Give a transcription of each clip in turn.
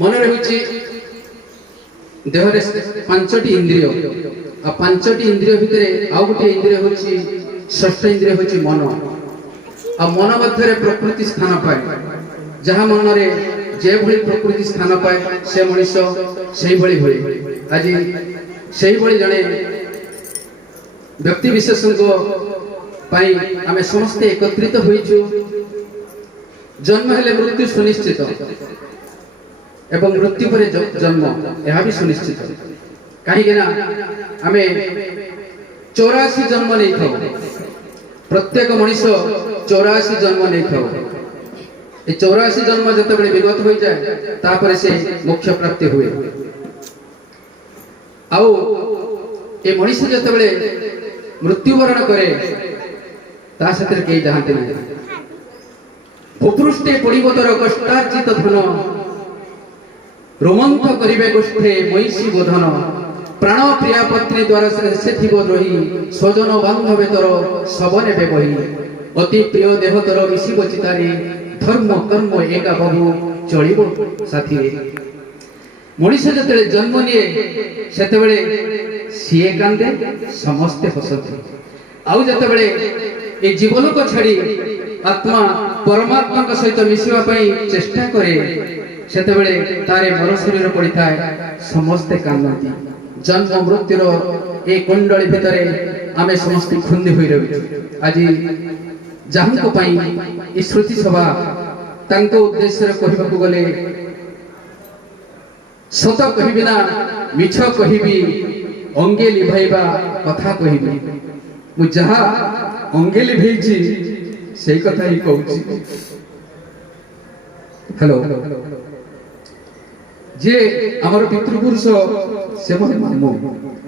मन रही देहरे पांचटी इंद्रिय आ पांचटी इंद्रिय भितर आउ गोटे इंद्रिय हूँ षष्ठ इंद्रिय हूँ मन आ मन मध्य प्रकृति स्थान पाए जहाँ मन रे जे भली प्रकृति स्थान पाए से मनीष से भली हुए आज से भली जड़े व्यक्ति विशेष आम समस्ते एकत्रित होइछु जन्म हेले मृत्यु सुनिश्चित एवं मृत्यु पर जन्म यह भी सुनिश्चित कहीं आम 84 जन्म नहीं था प्रत्येक मनीष 84 जन्म नहीं था 84 जन्म जिते विगत हो जाए तापर से मोक्ष प्राप्ति हुए आउ ए मनीष जिते मृत्युवरण करे ता सतिर कई जाते नहीं भूपृष्ठे पड़िबतर कष्टार्जित धन रोमंथ करिवे गोष्ठे महिषी बोधन प्राण प्रिया पत्नी द्वारा से रही स्वजन बांधवे तर सबने बही अति प्रिय देह तर मिशिब चितारी धर्म कर्म एका बहु चलिब साथी मनीष जिते जन्म निए से सीए कांदे समस्ते हसती आउ जिते ये जीवन को छाड़ी आत्मा परमात्मा सहित मिशिबा पई चेष्टा करे सेतेबेले तारे मर शरीर पड़ी थाए समस्ते कांदती जन्म मृत्युर ए कुंडली भितरे आमे समस्ते खुंदी होई रही आज जहांको पई ई श्रुति सभा तांको उद्देश्य कहबाकू गले सत कहिबि ना मिछ कहिबि अंगे लिभाइबा कथा कहिबि मु जहा अंगे लिभेछि सेई कथा ही कहूछि हेलो जे आमर पितृपुरुष से मामू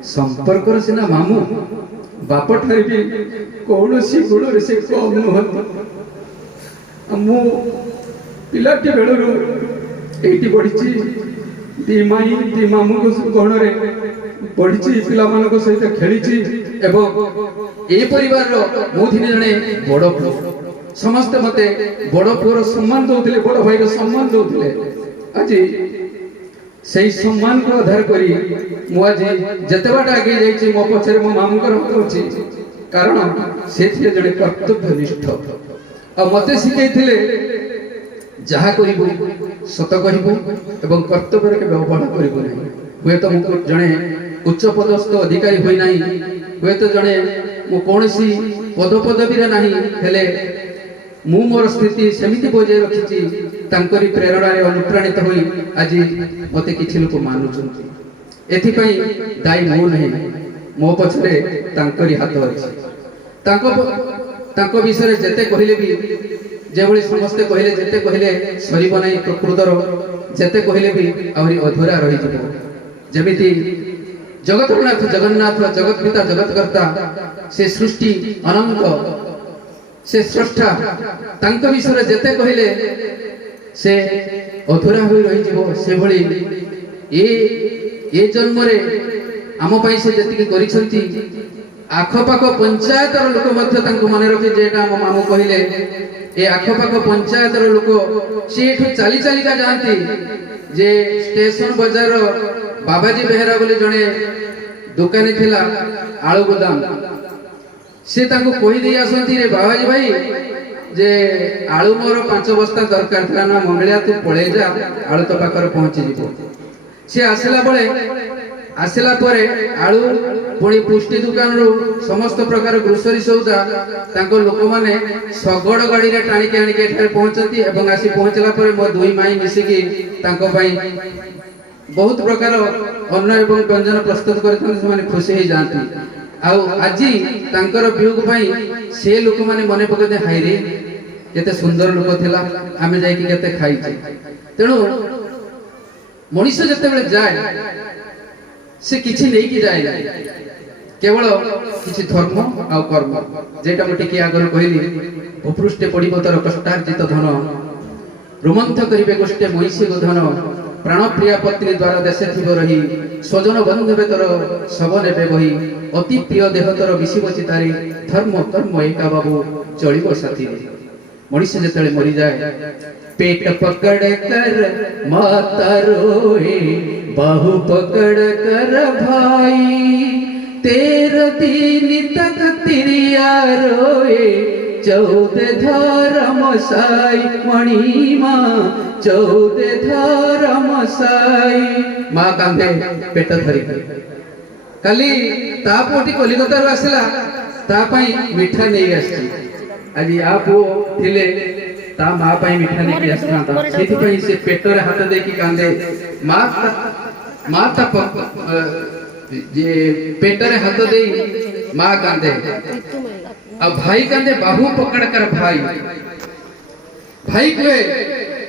संपर्क सीना मामू बाप ठारे भी कौन गुण से कम नुहत मु पिलाटी बेलू ये बढ़ी दी माई दी मामू गहण बढ़ी पिला सहित खेली ए परिवार मु थी जड़े बड़ पुओ समस्ते मते बड़ पुओर सम्मान दौले बड़ भाई सम्मान दौले आज से सम्मान को आधार करी मुझे जिते बाट आगे जाइए मो पछरे मो मामूकर हाथ अच्छी कारण से जड़े कर्तव्यनिष्ठ आ मते शिखई जहाँ करू सत कहबू एवं कर्तव्य के अवहेला करू ना हुए तो मुझे जड़े उच्च पदस्थ अधिकारी होना हुए तो जड़े मुझे पदपदवी ना हेले मु मोर स्थिति सेमिति बजाय रखी तांकरी प्रेरणा अनुप्राणित होई आज मते किछि लोक मानुछन्ति एथिपई दाई मो नहीं मो पछरे तांकरी हाथ अछि तांको विषय जेते कहिले भी जेभଳି समस्ते कहले जेते कहले सरीब नाही प्रकृतर जेते कहले भी आहुरी अधूरा रही जिवो जेमिति जगतनाथ जगन्नाथ जगत पिता जगतकर्ता से सृष्टि अनंत से स्रष्टा तांको विषय जेते कहले से अधूरा हो रही जीवो से भली ए जन्म रे आम पई से जति करिसंती आखपाख पंचायतर लोक मध्य तांको माने रखि जेटा हम मामू कहले ए आखपाख पंचायतर लोक से एठु चाली चालिका जानती जे स्टेशन बाजार बाबाजी बेहरा बोली जने दुकानी थिला आळू गोदाम से तांको कहि दे आसंती रे बाबाजी भाई जे आलू मोर 5 बस्ता दरकार था ना मंगलिया तू पळे जा आलू तो पाकर पहुंची जीवो से आसिला परे आलू पुणी पुष्टि दुकान रो समस्त प्रकार ग्रोसरी सौदा तांको लोक माने सगड़ गाड़ी रे टाणी के आनी के एठारे पहुंचती एवं आसी पहुंचला परे मो दुई माई मिसी की तांको पई बहुत प्रकार अन्न एवं व्यंजन प्रस्तुत करथन से माने खुशी ही जानती आउ आजी तांकर वियोग पई से लोक माने मने पकते हाय रे केते सुंदर लोक थिला आमे जाई कि केते खाई छै तेणु मनीष जते बेले जाय से किछि नै कि जाय केवल किछि धर्म आ कर्म जेटा मटे कि आगर कहली भूपृष्ठे पड़िबतर कष्टार्जित धन रोमंथ करिवे गोष्ठे महिषी गोधन प्राण प्रिया पत्नी द्वारा देशे थिब रही स्वजन बंधवे तर सब नेबे बही अति प्रिय देह तर विशिब चितारी धर्म कर्म एका बाबू चलिब साथी मनीष जेतेले मरी जाए पेट पकड़ कर माता रोए, बाहु पकड़ कर भाई, 13 दिन तक तिरिया रोए, 14 धर्म साई मणि माँ, 14 धर्म साई। माँ कांदे पेट धरी काली ता पुटी कलिकता आसला ता पाई मिठा नहीं आसी आज आ पुओ थिले ता माँ पाई मिठा नहीं आसता सेति पाई से पेट रे हाथ दे की कांदे माँ ता जे पेट रे हाथ दे माँ कांदे अब भाई कांदे बाहु पकड़ कर भाई कहे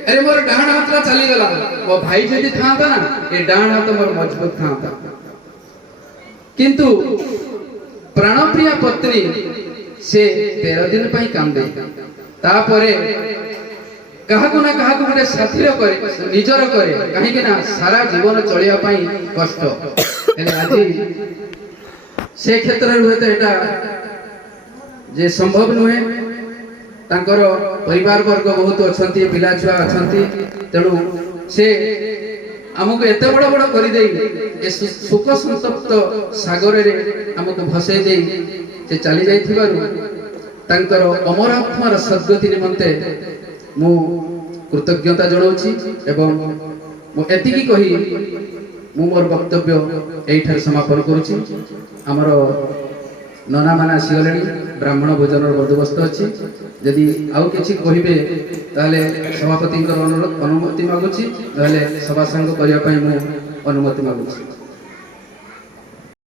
अरे मोर डाण हाथ चली गला वो भाई जदि था ना ये डाण हाथ मोर मजबूत था किंतु प्राणप्रिया पत्नी से 13 दिन पाई कांदे तापरे काहाकु ना काहाकु गोटे साथीर करे निजर करे काहे कि ना सारा जीवन चलिया पाई कष्ट हेले आज से क्षेत्र रे होते एटा जे संभव नुहे तांकर परिवार वर्ग बहुत अछंती पिला छुआ अछंती तेणु से हमको एते बड़ बड़ करि देई ए सुख संतप्त सागर रे हमको भसे देई से चली जाई थिबारु तांकर अमर आत्मार सद्गति निमंते मु कृतज्ञता जणाउछि एवं मु एतिकी कहि मु मोर वक्तव्य एठार समापन करूछि। हमर नना माना आसीगले ब्राह्मण भोजन बंदोबस्त अच्छी जदि आउ किछि कहिबे ताले सभापति अनुमति मागुछि सभा संग करिया पई मु अनुमति मागुछि।